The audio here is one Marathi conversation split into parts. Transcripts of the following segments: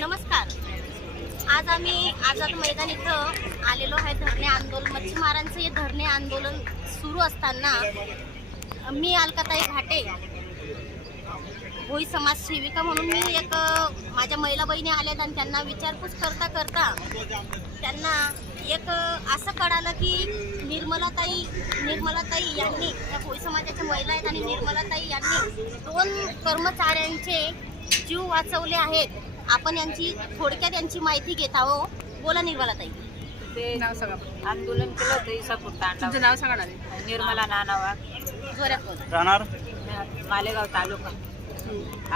नमस्कार. आज आम्ही आझाद मैदान इथं आलेलो आहे. धरणे आंदोलन, मच्छीमारांचं हे धरणे आंदोलन सुरू असताना मी अलकाताई घाटे, भोई समाज सेविका म्हणून मी एक माझ्या महिला बहिणी आल्यात आणि त्यांना विचारपूस करता करता त्यांना एक असं कळालं की निर्मलाताई यांनी, त्या भोई समाजाच्या महिला आहेत आणि निर्मलाताई यांनी 2 कर्मचाऱ्यांचे जीव वाचवले आहेत. आपण यांची थोडक्यात यांची माहिती घेत आहोत. बोला निर्मलाताई. ते नाव सांगा. आंदोलन केलं होतं इसापूर तांडा. तुमचं नाव सांगा ना. निर्मला नानावा, जोरात बोला. राहणार मालेगाव तालुका,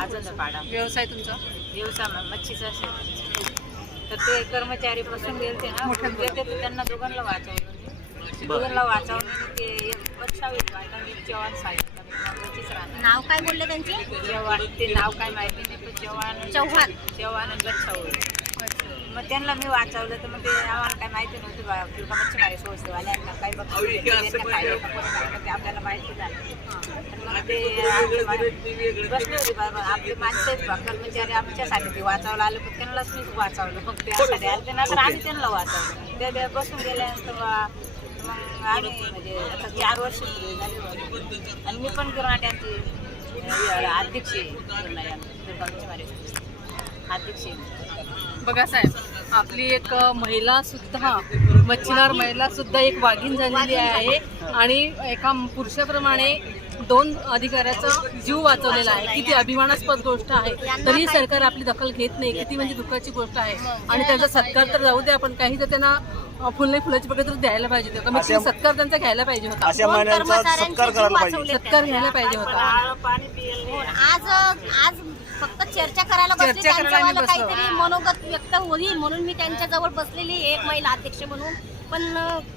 आजंदपाडा. व्यवसाय तुमचा? व्यवसाय मच्छीचा असेल. तर ते कर्मचारी बसून गेलते ना, गेलते तर त्यांना दोघांना वाचवलं. ते एक बच्चावीत वाटला. मी चव्हाण सांगितलं. नाव काय बोलले त्यांचे? चव्हाण. ते नाव काय माहिती नाही, पण चव्हाण आणि बच्चावळ. मग त्यांना मी वाचवलं. तर मग ते आम्हाला काय माहिती नव्हतं बा, तुला मच्छीमारी सोसवाल्यांना काही ते आपल्याला माहिती झालं. मग ते बसले होते बाबा, आपले माणसं आहेत बा कर्मचारी, आमच्यासाठी ते वाचवलं आलं. पण त्यांनाच मी वाचवलं. मग त्यासाठी आले तर आम्ही त्यांना वाचवलं. ते बसून गेल्यानंतर मग आम्ही म्हणजे आता 4 वर्ष झाले. आणि मी पण गिरणाट्यांची अध्यक्ष अध्यक्ष. बघा साहेब, आपली एक महिला सुद्धा, मच्छीमार महिला सुद्धा एक वाघीण झालेली आहे आणि एका पुरुषाप्रमाणे 2 अधिकाऱ्याचा जीव वाचवलेला आहे. किती अभिमानास्पद गोष्ट आहे. तरी सरकार आपली दखल घेत नाही. किती म्हणजे दुःखाची गोष्ट आहे. आणि त्यांचा सत्कार तर जाऊ द्या, पण काही तर त्यांना फुलाची पकडे तर द्यायला पाहिजे होतं. कमीत कमी सत्कार त्यांचा घ्यायला पाहिजे होता. सत्कार घ्यायला पाहिजे होता. आज फक्त चर्चा करायला बसली. त्यांच्यावाला काहीतरी मनोगत व्यक्त होईल म्हणून मी त्यांच्या जवळ बसलेली एक महिला अध्यक्ष म्हणून. पण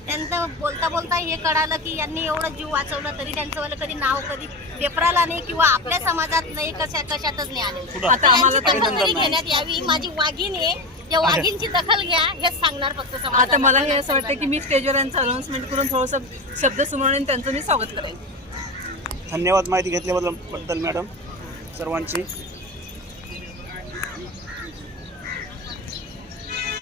त्यांचं बोलता बोलता हे कळालं की यांनी एवढं जीव वाचवलं तरी त्यांचं वाला कधी नाव कधी पेपराला नाही किंवा आपल्या समाजात नाही, कशातच नाही आले. आता आम्हाला दखल तरी घेण्यात यावी. माझी वाघीण आहे, त्या वाघीणची दखल घ्या हेच सांगणार फक्त समाज. आता मला हे असं वाटतं की मी स्टेजवर यांचं अनाउन्समेंट करून थोडंसं शब्द सुनावून त्यांचं मी स्वागत करेन. धन्यवाद माहिती घेतल्याबद्दल मॅडम सर्वांची.